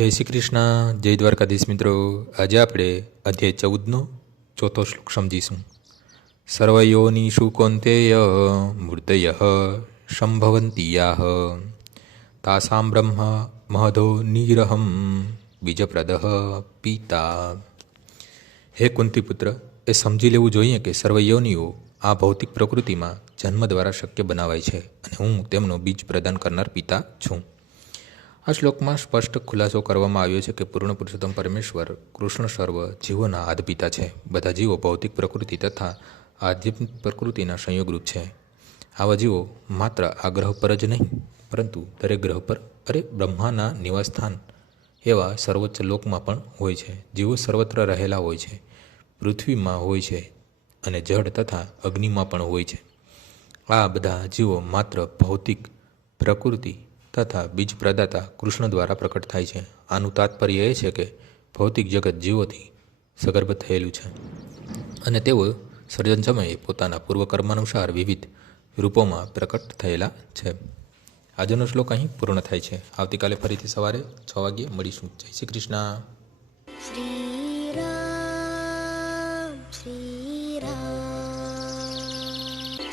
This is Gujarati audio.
જય શ્રી કૃષ્ણ. જય દ્વારકાધીશ મિત્રો. આજે આપણે અધ્યાય ચૌદનો ચોથો શ્લોક સમજીશું. સર્વયોનિષુ કૌંતેય મૂર્તય સંભવંતીયાહ તાસામ બ્રહ્મ મહધો નિરહમ બીજપ્રદ પિતા. હે કુંતીપુત્ર, એ સમજી લેવું જોઈએ કે સર્વયોનિઓ આ ભૌતિક પ્રકૃતિમાં જન્મ દ્વારા શક્ય બનાવાય છે અને હું તેમનો બીજ પ્રદાન કરનાર પિતા છું. આ શ્લોકમાં સ્પષ્ટ ખુલાસો કરવામાં આવ્યો છે કે પૂર્ણ પુરુષોત્તમ પરમેશ્વર કૃષ્ણ સર્વ જીવોના આદપિતા છે. બધા જીવો ભૌતિક પ્રકૃતિ તથા આધ્યાત્મિક પ્રકૃતિના સંયોગરૂપ છે. આવા જીવો માત્ર આ ગ્રહ પર જ નહીં, પરંતુ દરેક ગ્રહ પર અરે બ્રહ્માના નિવાસસ્થાન એવા સર્વોચ્ચ લોકમાં પણ હોય છે. જીવો સર્વત્ર રહેલા હોય છે, પૃથ્વીમાં હોય છે અને જળ તથા અગ્નિમાં પણ હોય છે. આ બધા જીવો માત્ર ભૌતિક પ્રકૃતિ તથા બીજ પ્રદાતા કૃષ્ણ દ્વારા પ્રકટ થાય છે. આનું તાત્પર્ય એ છે કે ભૌતિક જગત જીવોથી સગર્ભ થયેલું છે. અને તેઓ સર્જન સમયે પોતાના પૂર્વકર્માનુસાર વિવિધ રૂપોમાં પ્રકટ થયેલા છે. આજનો શ્લોક અહીં પૂર્ણ થાય છે. આવતીકાલે ફરીથી સવારે છ વાગ્યે મળીશું. જય શ્રી કૃષ્ણ.